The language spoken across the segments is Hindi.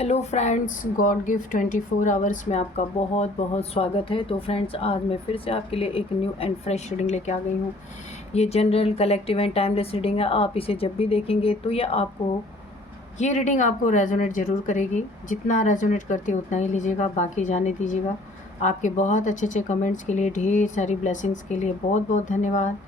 Hello friends, God gift 24 hours में आपका बहुत बहुत स्वागत है। तो फ्रेंड्स, आज मैं फिर से आपके लिए एक न्यू एंड फ्रेश रीडिंग लेके आ गई हूँ। ये general, collective and timeless reading है। आप इसे जब भी देखेंगे तो ये रीडिंग आपको रेजोनेट ज़रूर करेगी। जितना रेजोनेट करती है उतना ही लीजिएगा, बाकी जाने दीजिएगा। आपके बहुत अच्छे अच्छे कमेंट्स के लिए, ढेर सारी ब्लेसिंग्स के लिए बहुत बहुत धन्यवाद।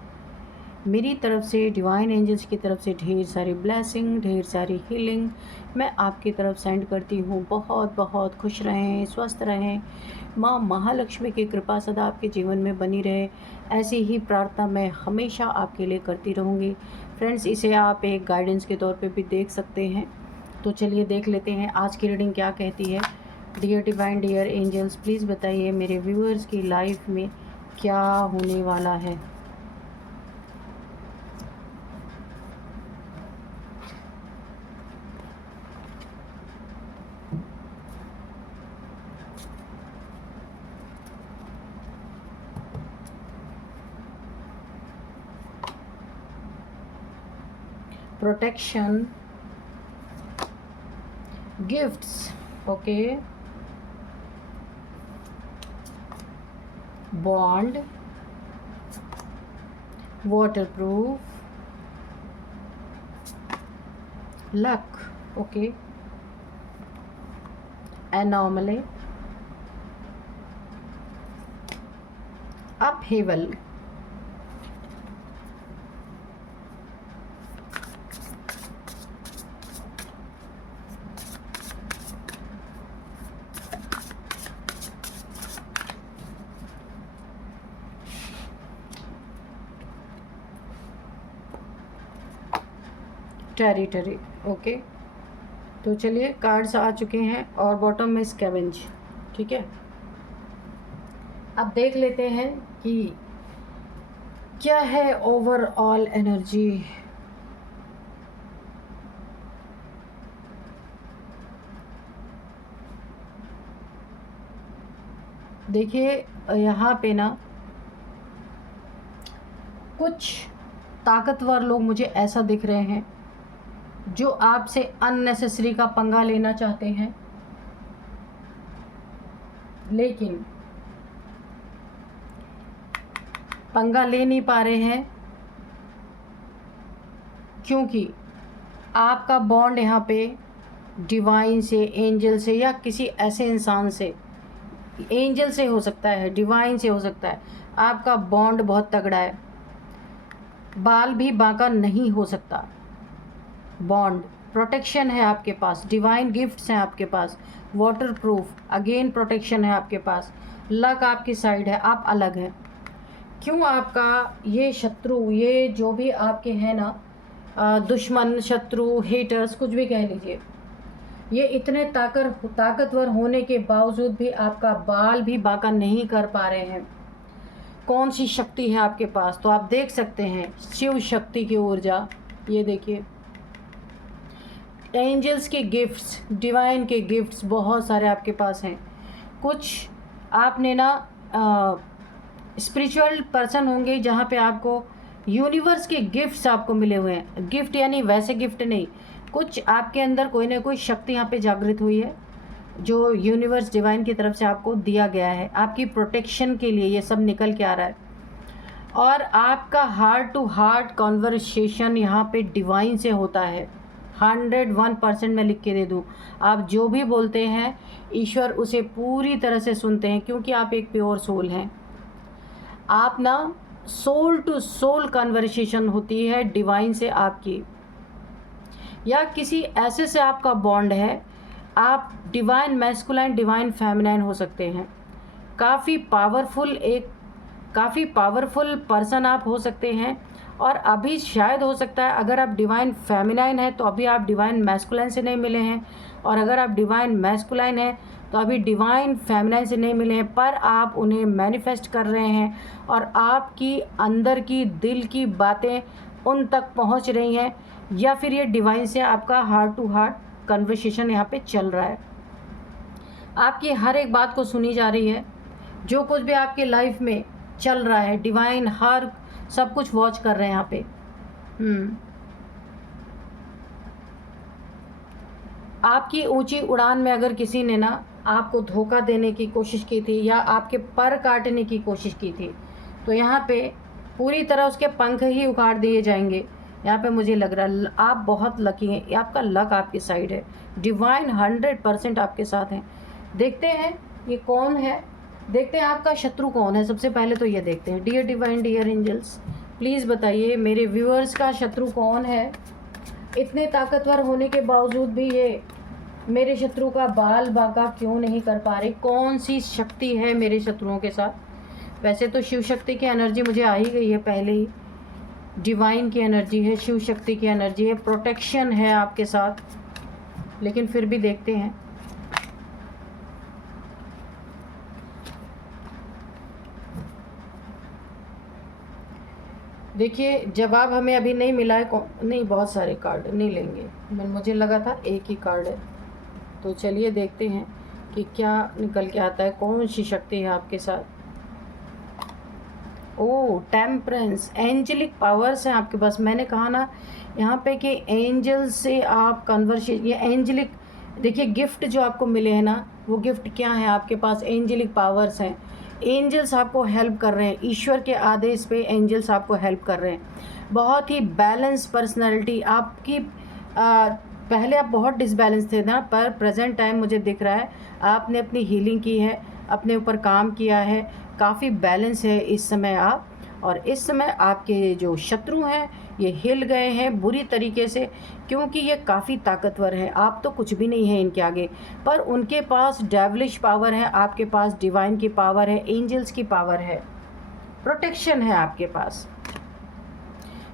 मेरी तरफ से, डिवाइन एंजल्स की तरफ से ढेर सारी ब्लेसिंग, ढेर सारी हीलिंग मैं आपकी तरफ सेंड करती हूँ। बहुत बहुत खुश रहें, स्वस्थ रहें। माँ महालक्ष्मी की कृपा सदा आपके जीवन में बनी रहे, ऐसी ही प्रार्थना मैं हमेशा आपके लिए करती रहूँगी। फ्रेंड्स, इसे आप एक गाइडेंस के तौर पे भी देख सकते हैं। तो चलिए देख लेते हैं आज की रीडिंग क्या कहती है। Dear divine, dear angels, please बताइए मेरे व्यूअर्स की लाइफ में क्या होने वाला है। Protection, gifts, okay, bond, waterproof, luck, okay, anomaly, upheaval, territory, okay. तो चलिए कार्ड्स आ चुके हैं और बॉटम में स्कैवेंज, ठीक है। अब देख लेते हैं कि क्या है ओवरऑल एनर्जी। देखिए यहाँ पे ना कुछ ताकतवर लोग मुझे ऐसा दिख रहे हैं जो आपसे अननेसेसरी का पंगा लेना चाहते हैं, लेकिन पंगा ले नहीं पा रहे हैं क्योंकि आपका बॉन्ड यहाँ पे डिवाइन से, एंजल से, या किसी ऐसे इंसान से, एंजल से हो सकता है, डिवाइन से हो सकता है, आपका बॉन्ड बहुत तगड़ा है। बाल भी बांका नहीं हो सकता। बॉन्ड, प्रोटेक्शन है आपके पास, डिवाइन गिफ्ट्स हैं आपके पास, वाटरप्रूफ, अगेन प्रोटेक्शन है आपके पास, लक आपकी साइड है, आप अलग हैं। क्यों आपका ये शत्रु, ये जो भी आपके हैं ना, दुश्मन, शत्रु, हेटर्स, कुछ भी कह लीजिए, ये इतने ताकतवर होने के बावजूद भी आपका बाल भी बांका नहीं कर पा रहे हैं। कौन सी शक्ति है आपके पास? तो आप देख सकते हैं शिव शक्ति की ऊर्जा, ये देखिए, एंजल्स के गिफ्ट्स, डिवाइन के गिफ्ट्स बहुत सारे आपके पास हैं। कुछ आपने ना स्पिरिचुअल पर्सन होंगे जहाँ पे आपको यूनिवर्स के गिफ्ट्स आपको मिले हुए हैं। गिफ्ट यानी वैसे गिफ्ट नहीं, कुछ आपके अंदर कोई ना कोई शक्ति यहाँ पे जागृत हुई है जो यूनिवर्स, डिवाइन की तरफ से आपको दिया गया है। आपकी प्रोटेक्शन के लिए ये सब निकल के आ रहा है। और आपका हार्ट टू हार्ट कॉन्वर्सेशन यहाँ पे डिवाइन से होता है। 101% मैं लिख के दे दूँ, आप जो भी बोलते हैं ईश्वर उसे पूरी तरह से सुनते हैं, क्योंकि आप एक प्योर सोल हैं। आप ना सोल टू सोल कन्वर्सेशन होती है डिवाइन से आपकी, या किसी ऐसे से आपका बॉन्ड है। आप डिवाइन मैस्कुलाइन, डिवाइन फेमिनाइन हो सकते हैं। काफ़ी पावरफुल पर्सन आप हो सकते हैं। और अभी शायद हो सकता है अगर आप डिवाइन फेमिनाइन है तो अभी आप डिवाइन मैस्कुलाइन से नहीं मिले हैं, और अगर आप डिवाइन मैस्कुलाइन है तो अभी डिवाइन फेमिनाइन से नहीं मिले हैं, पर आप उन्हें मैनिफेस्ट कर रहे हैं और आपकी अंदर की दिल की बातें उन तक पहुंच रही हैं, या फिर ये डिवाइन से आपका हार्ट टू हार्ट कन्वर्सेशन यहाँ पे चल रहा है। आपकी हर एक बात को सुनी जा रही है, जो कुछ भी आपके लाइफ में चल रहा है डिवाइन हर सब कुछ वॉच कर रहे हैं यहाँ पे। आपकी ऊंची उड़ान में अगर किसी ने ना आपको धोखा देने की कोशिश की थी या आपके पर काटने की कोशिश की थी, तो यहाँ पे पूरी तरह उसके पंख ही उखाड़ दिए जाएंगे। यहाँ पे मुझे लग रहा है आप बहुत लकी हैं, आपका लक आपकी साइड है, डिवाइन 100% आपके साथ हैं। देखते हैं ये कौन है, देखते हैं आपका शत्रु कौन है। सबसे पहले तो ये देखते हैं, dear divine, dear angels, please बताइए मेरे व्यूअर्स का शत्रु कौन है। इतने ताकतवर होने के बावजूद भी ये मेरे शत्रु का बाल बांका क्यों नहीं कर पा रहे? कौन सी शक्ति है मेरे शत्रुओं के साथ? वैसे तो शिव शक्ति की एनर्जी मुझे आ ही गई है पहले ही, डिवाइन की एनर्जी है, शिव शक्ति की एनर्जी है, प्रोटेक्शन है आपके साथ, लेकिन फिर भी देखते हैं। देखिए जवाब हमें अभी नहीं मिला है। नहीं, बहुत सारे कार्ड नहीं लेंगे, मुझे लगा था एक ही कार्ड है। तो चलिए देखते हैं कि क्या निकल के आता है, कौन सी शक्ति है आपके साथ। ओह, टेम्परेंस, एंजलिक पावर्स हैं आपके पास। मैंने कहा ना यहाँ पे कि एंजल से आप कन्वर्सेशन, ये एंजलिक, देखिए गिफ्ट जो आपको मिले हैं ना, वो गिफ्ट क्या है आपके पास? एंजलिक पावर्स हैं। एंजल्स आपको हेल्प कर रहे हैं, ईश्वर के आदेश पे एंजल्स आपको हेल्प कर रहे हैं। बहुत ही बैलेंस पर्सनैलिटी आपकी। पहले आप बहुत डिसबैलेंस थे ना, पर प्रेजेंट टाइम मुझे दिख रहा है आपने अपनी हीलिंग की है, अपने ऊपर काम किया है, काफ़ी बैलेंस है इस समय आप। और इस समय आपके जो शत्रु हैं ये हिल गए हैं बुरी तरीके से, क्योंकि ये काफ़ी ताकतवर हैं। आप तो कुछ भी नहीं है इनके आगे, पर उनके पास डेविलिश पावर है, आपके पास डिवाइन की पावर है, एंजल्स की पावर है, प्रोटेक्शन है आपके पास।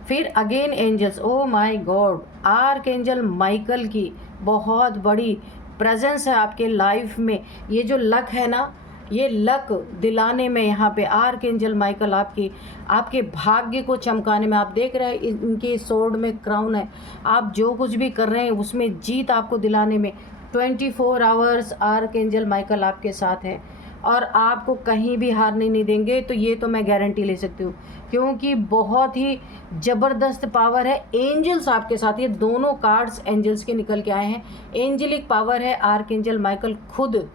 फिर again angels, oh my God, archangel Michael की बहुत बड़ी प्रेजेंस है आपके लाइफ में। ये जो लक है ना, ये लक दिलाने में यहाँ पे आर्क एंजल माइकल आपके भाग्य को चमकाने में। आप देख रहे हैं इनके सोर्ड में क्राउन है, आप जो कुछ भी कर रहे हैं उसमें जीत आपको दिलाने में 24 आवर्स आर्क एंजल माइकल आपके साथ हैं और आपको कहीं भी हारने नहीं देंगे। तो ये तो मैं गारंटी ले सकती हूँ, क्योंकि बहुत ही ज़बरदस्त पावर है। एंजल्स आपके साथ, ये दोनों कार्ड्स एंजल्स के निकल के आए हैं। एंजलिक पावर है, आर्क एंजल माइकल खुद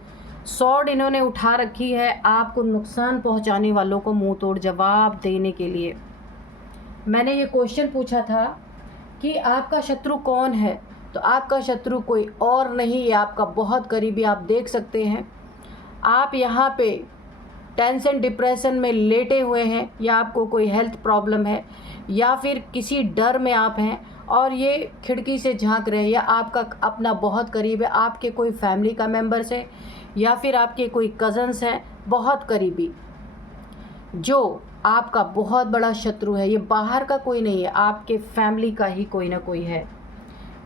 सॉर्ड इन्होंने उठा रखी है आपको नुकसान पहुंचाने वालों को मुंह तोड़ जवाब देने के लिए। मैंने ये क्वेश्चन पूछा था कि आपका शत्रु कौन है, तो आपका शत्रु कोई और नहीं, ये आपका बहुत करीबी। आप देख सकते हैं आप यहाँ पे टेंशन डिप्रेशन में लेटे हुए हैं, या आपको कोई हेल्थ प्रॉब्लम है, या फिर किसी डर में आप हैं और ये खिड़की से झांक रहे हैं, या आपका अपना बहुत करीब है, आपके कोई फैमिली का मेंबर्स है, या फिर आपके कोई कज़न्स हैं बहुत करीबी, जो आपका बहुत बड़ा शत्रु है। ये बाहर का कोई नहीं है, आपके फैमिली का ही कोई ना कोई है।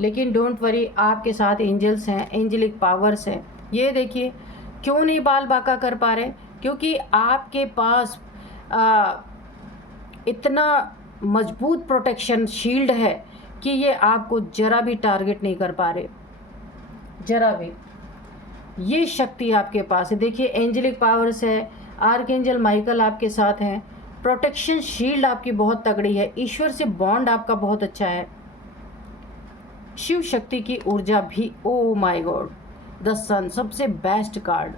लेकिन डोंट वरी, आपके साथ एंजल्स हैं, एंजलिक पावर्स हैं। ये देखिए क्यों नहीं बाल बांका कर पा रहे, क्योंकि आपके पास इतना मजबूत प्रोटेक्शन शील्ड है कि ये आपको ज़रा भी टारगेट नहीं कर पा रहे, ज़रा भी। ये शक्ति आपके पास है। देखिए एंजलिक पावर्स है, आर्कएंजल माइकल आपके साथ हैं, प्रोटेक्शन शील्ड आपकी बहुत तगड़ी है, ईश्वर से बॉन्ड आपका बहुत अच्छा है, शिव शक्ति की ऊर्जा भी। ओ माय गॉड, द सन, सबसे बेस्ट कार्ड।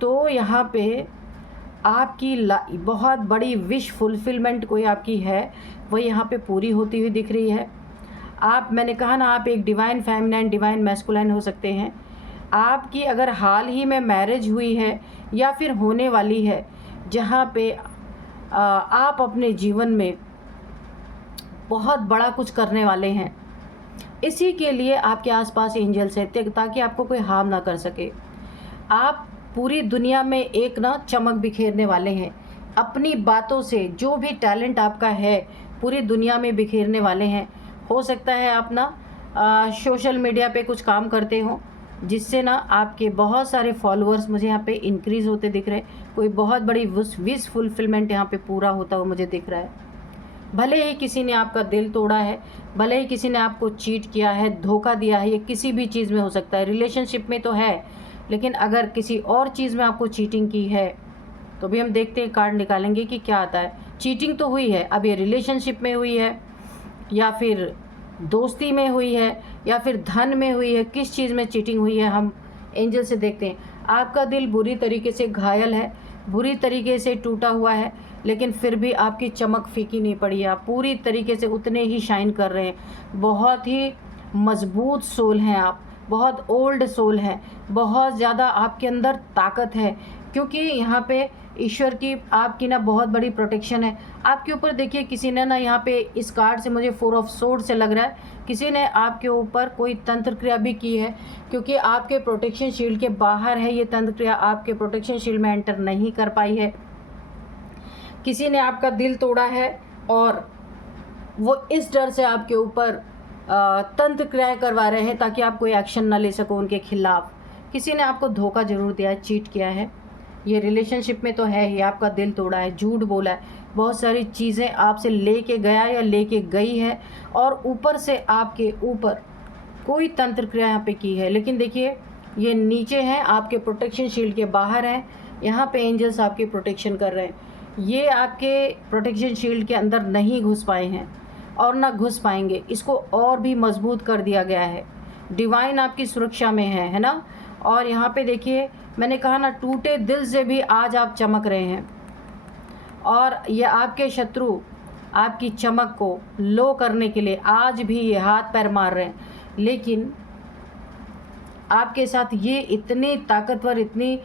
तो यहाँ पे आपकी बहुत बड़ी विश फुलफिलमेंट कोई आपकी है, वो यहाँ पे पूरी होती हुई दिख रही है। आप, मैंने कहा ना, आप एक डिवाइन फेमिनाइन, डिवाइन मैस्कुलाइन हो सकते हैं। आपकी अगर हाल ही में मैरिज हुई है या फिर होने वाली है, जहाँ पे आप अपने जीवन में बहुत बड़ा कुछ करने वाले हैं, इसी के लिए आपके आसपास एंजल्स हैं, ताकि आपको कोई हार्म ना कर सके। आप पूरी दुनिया में एक ना चमक बिखेरने वाले हैं, अपनी बातों से जो भी टैलेंट आपका है पूरी दुनिया में बिखेरने वाले हैं। हो सकता है आप ना सोशल मीडिया पे कुछ काम करते हो, जिससे ना आपके बहुत सारे फॉलोअर्स मुझे यहाँ पे इंक्रीज़ होते दिख रहे हैं। कोई बहुत बड़ी विश फुलफिलमेंट यहाँ पे पूरा होता हुआ मुझे दिख रहा है। भले ही किसी ने आपका दिल तोड़ा है, भले ही किसी ने आपको चीट किया है, धोखा दिया है, ये किसी भी चीज़ में हो सकता है। रिलेशनशिप में तो है, लेकिन अगर किसी और चीज़ में आपको चीटिंग की है तो भी हम देखते हैं, कार्ड निकालेंगे कि क्या आता है। चीटिंग तो हुई है, अब ये रिलेशनशिप में हुई है, या फिर दोस्ती में हुई है, या फिर धन में हुई है, किस चीज़ में चीटिंग हुई है, हम एंजल से देखते हैं। आपका दिल बुरी तरीके से घायल है, बुरी तरीके से टूटा हुआ है, लेकिन फिर भी आपकी चमक फीकी नहीं पड़ी है। आप पूरी तरीके से उतने ही शाइन कर रहे हैं। बहुत ही मजबूत सोल हैं आप, बहुत ओल्ड सोल है, बहुत ज़्यादा आपके अंदर ताकत है, क्योंकि यहाँ पे ईश्वर की आपकी ना बहुत बड़ी प्रोटेक्शन है आपके ऊपर। देखिए किसी ने ना यहाँ पे इस कार्ड से मुझे 4 ऑफ सोर्ड से लग रहा है, किसी ने आपके ऊपर कोई तंत्र क्रिया भी की है, क्योंकि आपके प्रोटेक्शन शील्ड के बाहर है ये तंत्र क्रिया, आपके प्रोटेक्शन शील्ड में एंटर नहीं कर पाई है। किसी ने आपका दिल तोड़ा है और वो इस डर से आपके ऊपर तंत्र क्रियाएँ करवा रहे हैं ताकि आप कोई एक्शन ना ले सको उनके खिलाफ। किसी ने आपको धोखा ज़रूर दिया है, चीट किया है, ये रिलेशनशिप में तो है ही, आपका दिल तोड़ा है, झूठ बोला है, बहुत सारी चीज़ें आपसे लेके गया या लेके गई है, और ऊपर से आपके ऊपर कोई तंत्र क्रिया यहाँ पे की है। लेकिन देखिए ये नीचे हैं, आपके प्रोटेक्शन शील्ड के बाहर हैं, यहाँ पे एंजल्स आपकी प्रोटेक्शन कर रहे हैं। ये आपके प्रोटेक्शन शील्ड के अंदर नहीं घुस पाए हैं और ना घुस पाएंगे, इसको और भी मजबूत कर दिया गया है। डिवाइन आपकी सुरक्षा में है ना। और यहाँ पे देखिए मैंने कहा ना, टूटे दिल से भी आज आप चमक रहे हैं, और ये आपके शत्रु आपकी चमक को लो करने के लिए आज भी ये हाथ पैर मार रहे हैं, लेकिन आपके साथ ये इतनी ताकतवर, इतनी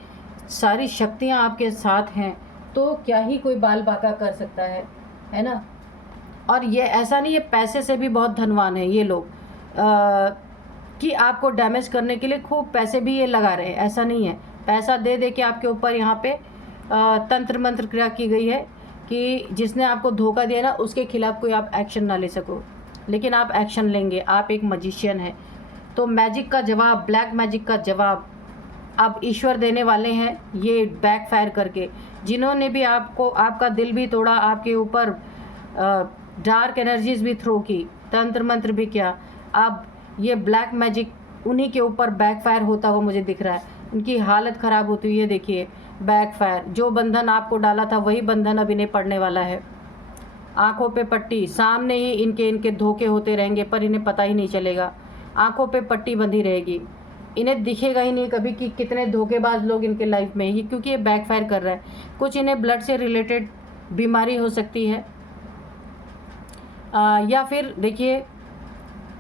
सारी शक्तियाँ आपके साथ हैं, तो क्या ही कोई बाल बांका कर सकता है ना। और ये ऐसा नहीं, ये पैसे से भी बहुत धनवान है ये लोग, कि आपको डैमेज करने के लिए खूब पैसे भी ये लगा रहे हैं, ऐसा नहीं है। पैसा दे दे के आपके ऊपर यहाँ पे तंत्र मंत्र क्रिया की गई है कि जिसने आपको धोखा दिया ना उसके खिलाफ कोई आप एक्शन ना ले सको, लेकिन आप एक्शन लेंगे। आप एक मैजिशियन हैं, तो मैजिक का जवाब, ब्लैक मैजिक का जवाब अब ईश्वर देने वाले हैं, ये बैकफायर करके। जिन्होंने भी आपको, आपका दिल भी तोड़ा, आपके ऊपर डार्क एनर्जीज भी थ्रो की, तंत्र मंत्र भी किया, अब ये ब्लैक मैजिक उन्हीं के ऊपर बैकफायर होता हुआ मुझे दिख रहा है। उनकी हालत ख़राब होती हुई है, देखिए बैकफायर। जो बंधन आपको डाला था वही बंधन अब इन्हें पड़ने वाला है। आंखों पे पट्टी, सामने ही इनके धोखे होते रहेंगे, पर इन्हें पता ही नहीं चलेगा। आंखों पे पट्टी बंधी रहेगी, इन्हें दिखेगा ही नहीं कभी कि कितने धोखेबाज लोग इनके लाइफ में ही, क्योंकि ये बैकफायर कर रहा है। कुछ इन्हें ब्लड से रिलेटेड बीमारी हो सकती है, या फिर देखिए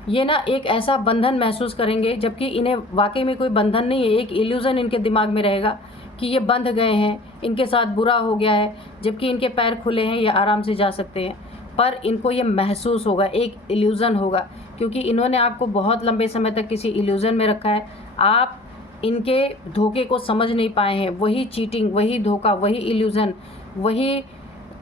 ये ना एक ऐसा बंधन महसूस करेंगे जबकि इन्हें वाकई में कोई बंधन नहीं है। एक इल्यूज़न इनके दिमाग में रहेगा कि ये बंध गए हैं, इनके साथ बुरा हो गया है, जबकि इनके पैर खुले हैं, ये आराम से जा सकते हैं। पर इनको ये महसूस होगा, एक इल्यूज़न होगा, क्योंकि इन्होंने आपको बहुत लंबे समय तक किसी इल्यूज़न में रखा है। आप इनके धोखे को समझ नहीं पाए हैं। वही चीटिंग, वही धोखा, वही इल्यूज़न, वही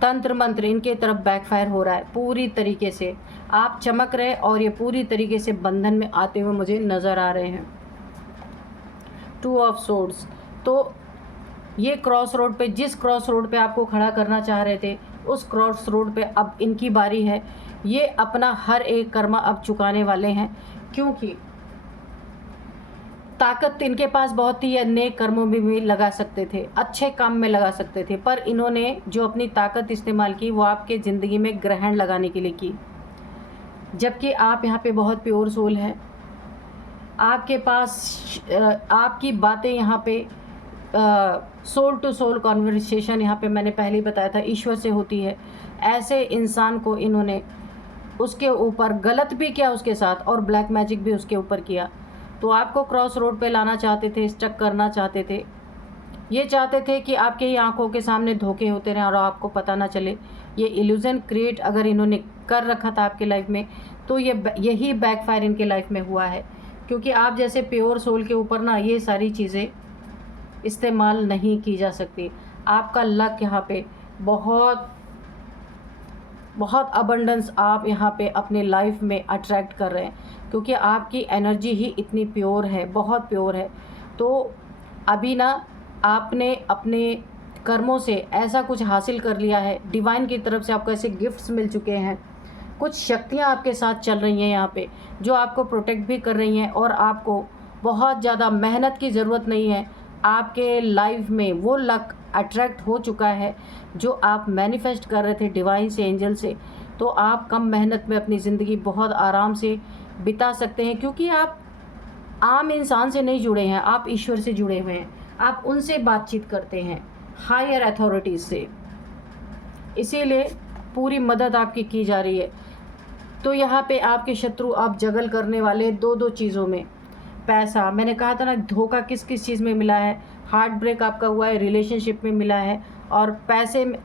तंत्र मंत्र इनके तरफ बैकफायर हो रहा है पूरी तरीके से। आप चमक रहे और ये पूरी तरीके से बंधन में आते हुए मुझे नज़र आ रहे हैं। 2 ऑफ सोर्ड्स, तो ये क्रॉस रोड पे, जिस क्रॉस रोड पे आपको खड़ा करना चाह रहे थे, उस क्रॉस रोड पे अब इनकी बारी है। ये अपना हर एक कर्मा अब चुकाने वाले हैं, क्योंकि ताकत इनके पास बहुत थी, नेक कर्मों में भी लगा सकते थे, अच्छे काम में लगा सकते थे, पर इन्होंने जो अपनी ताकत इस्तेमाल की वो आपके ज़िंदगी में ग्रहण लगाने के लिए की। जबकि आप यहाँ पे बहुत प्योर सोल हैं, आपके पास आपकी बातें यहाँ पे सोल टू सोल कॉन्वर्सेशन, यहाँ पे मैंने पहले ही बताया था, ईश्वर से होती है। ऐसे इंसान को इन्होंने उसके ऊपर गलत भी किया उसके साथ, और ब्लैक मैजिक भी उसके ऊपर किया। तो आपको क्रॉस रोड पे लाना चाहते थे, स्टक करना चाहते थे। ये चाहते थे कि आपके ही आंखों के सामने धोखे होते रहें और आपको पता ना चले। ये इल्यूज़न क्रिएट अगर इन्होंने कर रखा था आपके लाइफ में, तो यही बैकफायर इनके लाइफ में हुआ है, क्योंकि आप जैसे प्योर सोल के ऊपर ना ये सारी चीज़ें इस्तेमाल नहीं की जा सकती। आपका लक यहाँ पे बहुत बहुत अबंडेंस आप यहाँ पे अपने लाइफ में अट्रैक्ट कर रहे हैं, क्योंकि आपकी एनर्जी ही इतनी प्योर है, बहुत प्योर है। तो अभी ना आपने अपने कर्मों से ऐसा कुछ हासिल कर लिया है, डिवाइन की तरफ से आपको ऐसे गिफ्ट्स मिल चुके हैं, कुछ शक्तियाँ आपके साथ चल रही हैं यहाँ पे, जो आपको प्रोटेक्ट भी कर रही हैं, और आपको बहुत ज़्यादा मेहनत की ज़रूरत नहीं है। आपके लाइफ में वो लक अट्रैक्ट हो चुका है जो आप मैनिफेस्ट कर रहे थे डिवाइन से, एंजल से। तो आप कम मेहनत में अपनी ज़िंदगी बहुत आराम से बिता सकते हैं, क्योंकि आप आम इंसान से नहीं जुड़े हैं, आप ईश्वर से जुड़े हुए हैं, आप उनसे बातचीत करते हैं, हायर अथॉरिटीज़ से, इसीलिए पूरी मदद आपकी की जा रही है। तो यहाँ पे आपके शत्रु आप जगल करने वाले दो दो चीज़ों में, पैसा, मैंने कहा था ना धोखा किस किस चीज़ में मिला है, हार्ट ब्रेक आपका हुआ है, रिलेशनशिप में मिला है, और पैसे में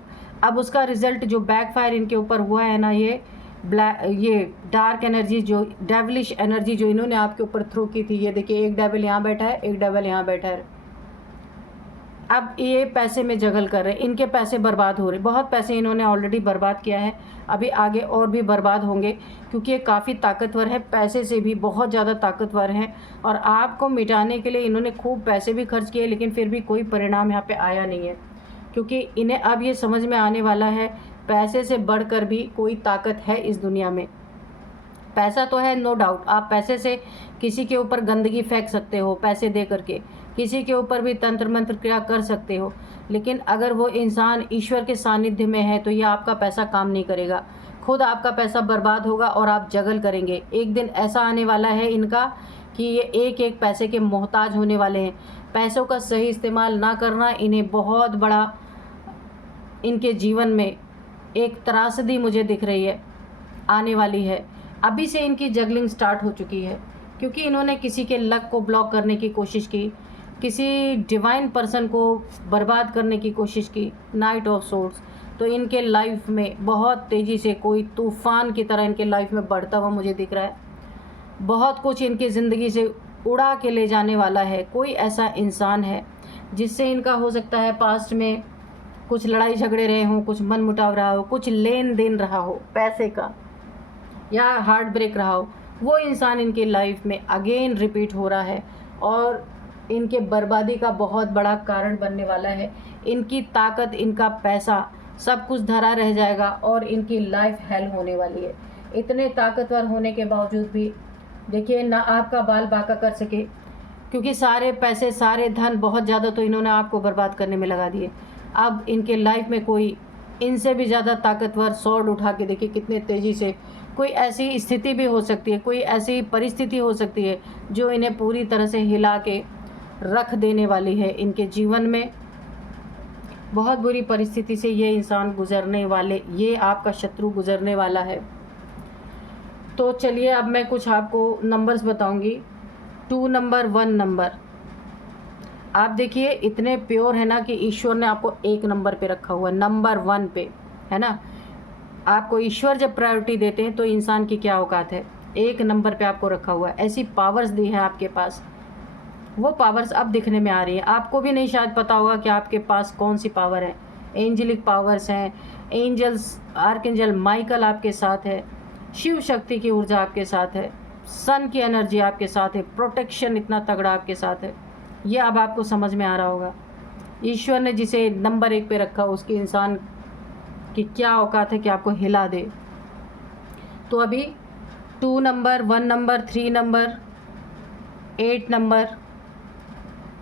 अब उसका रिज़ल्ट जो बैकफायर इनके ऊपर हुआ है ना, ये डार्क एनर्जी, जो डेविलिश एनर्जी जो इन्होंने आपके ऊपर थ्रो की थी, ये देखिए एक डेविल यहाँ बैठा है, एक डेविल यहाँ बैठा है। अब ये पैसे में जगल कर रहे हैं, इनके पैसे बर्बाद हो रहे, बहुत पैसे इन्होंने ऑलरेडी बर्बाद किया है, अभी आगे और भी बर्बाद होंगे, क्योंकि ये काफ़ी ताकतवर है, पैसे से भी बहुत ज़्यादा ताकतवर हैं। और आपको मिटाने के लिए इन्होंने खूब पैसे भी खर्च किए, लेकिन फिर भी कोई परिणाम यहाँ पे आया नहीं है, क्योंकि इन्हें अब ये समझ में आने वाला है पैसे से बढ़कर भी कोई ताकत है इस दुनिया में। पैसा तो है, नो डाउट, आप पैसे से किसी के ऊपर गंदगी फेंक सकते हो, पैसे दे करके किसी के ऊपर भी तंत्र मंत्र क्रिया कर सकते हो, लेकिन अगर वो इंसान ईश्वर के सानिध्य में है तो ये आपका पैसा काम नहीं करेगा, खुद आपका पैसा बर्बाद होगा और आप जगल करेंगे। एक दिन ऐसा आने वाला है इनका कि ये एक एक पैसे के मोहताज होने वाले हैं। पैसों का सही इस्तेमाल ना करना इन्हें बहुत बड़ा, इनके जीवन में एक त्रासदी मुझे दिख रही है आने वाली है। अभी से इनकी जगलिंग स्टार्ट हो चुकी है, क्योंकि इन्होंने किसी के लक को ब्लॉक करने की कोशिश की, किसी डिवाइन पर्सन को बर्बाद करने की कोशिश की, नाइट ऑफ सोर्ड्स। तो इनके लाइफ में बहुत तेज़ी से कोई तूफ़ान की तरह इनके लाइफ में बढ़ता हुआ मुझे दिख रहा है। बहुत कुछ इनकी ज़िंदगी से उड़ा के ले जाने वाला है। कोई ऐसा इंसान है जिससे इनका हो सकता है पास्ट में कुछ लड़ाई झगड़े रहे हों, कुछ मन मुटाव रहा हो, कुछ लेन देन रहा हो पैसे का, या हार्ट ब्रेक रहा हो, वो इंसान इनकी लाइफ में अगेन रिपीट हो रहा है और इनके बर्बादी का बहुत बड़ा कारण बनने वाला है। इनकी ताकत, इनका पैसा सब कुछ धरा रह जाएगा और इनकी लाइफ हेल होने वाली है। इतने ताकतवर होने के बावजूद भी देखिए ना आपका बाल बांका कर सके, क्योंकि सारे पैसे, सारे धन बहुत ज़्यादा तो इन्होंने आपको बर्बाद करने में लगा दिए। अब इनके लाइफ में कोई इनसे भी ज़्यादा ताकतवर स्वॉर्ड उठा के देखिए कितने तेज़ी से, कोई ऐसी स्थिति भी हो सकती है, कोई ऐसी परिस्थिति हो सकती है जो इन्हें पूरी तरह से हिला के रख देने वाली है। इनके जीवन में बहुत बुरी परिस्थिति से ये इंसान गुजरने वाले, ये आपका शत्रु गुजरने वाला है। तो चलिए अब मैं कुछ आपको नंबर्स बताऊंगी। 2 नंबर, 1 नंबर, आप देखिए इतने प्योर है ना कि ईश्वर ने आपको 1 नंबर पे रखा हुआ है, नंबर 1 पे, है ना। आपको ईश्वर जब प्रायोरिटी देते हैं तो इंसान की क्या औकात है, 1 नंबर पे आपको रखा हुआ है। ऐसी पावर्स दी है आपके पास, वो पावर्स अब दिखने में आ रही है। आपको भी नहीं शायद पता होगा कि आपके पास कौन सी पावर है। एंजेलिक पावर्स हैं, एंजल्स, आर्कएंजल माइकल आपके साथ है, शिव शक्ति की ऊर्जा आपके साथ है, सन की एनर्जी आपके साथ है, प्रोटेक्शन इतना तगड़ा आपके साथ है। ये अब आपको समझ में आ रहा होगा ईश्वर ने जिसे नंबर 1 पे रखा उसकी इंसान की क्या औकात है कि आपको हिला दे। तो अभी 2 number, 1 number, 3 number, 8 number,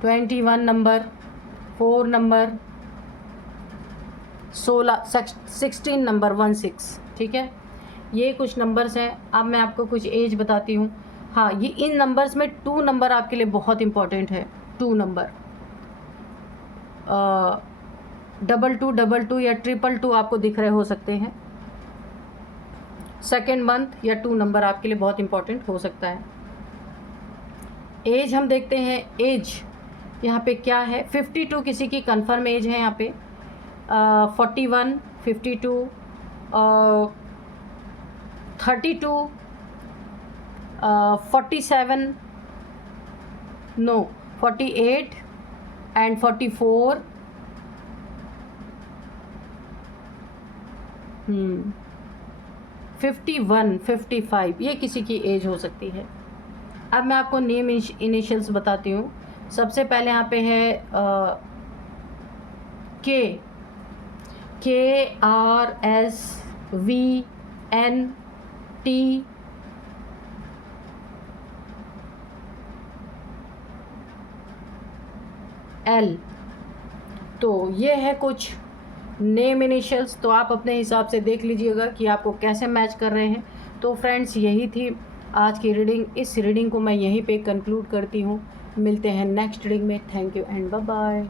21 number, 4 number, 16 number, 16, ठीक है। ये कुछ नंबर्स हैं। अब मैं आपको कुछ एज बताती हूँ। हाँ, ये इन नंबर्स में 2 नंबर आपके लिए बहुत इम्पॉर्टेंट है। 2 नंबर, 2222 या 222 आपको दिख रहे हो सकते हैं। सेकेंड मंथ या 2 नंबर आपके लिए बहुत इम्पॉर्टेंट हो सकता है। एज हम देखते हैं, एज यहाँ पे क्या है, 52 किसी की कंफर्म एज है यहाँ पे, 41, 52, 32, 47, नो 48 एंड 44, 51, 55, ये किसी की एज हो सकती है। अब मैं आपको नेम इनिशियल्स बताती हूँ। सबसे पहले यहाँ पे है KRSVNT, L। तो ये है कुछ नेम इनिशियल्स। तो आप अपने हिसाब से देख लीजिएगा कि आपको कैसे मैच कर रहे हैं। तो फ्रेंड्स, यही थी आज की इस रीडिंग को मैं यहीं पे कंक्लूड करती हूँ। मिलते हैं नेक्स्ट रीडिंग में। Thank you and bye bye.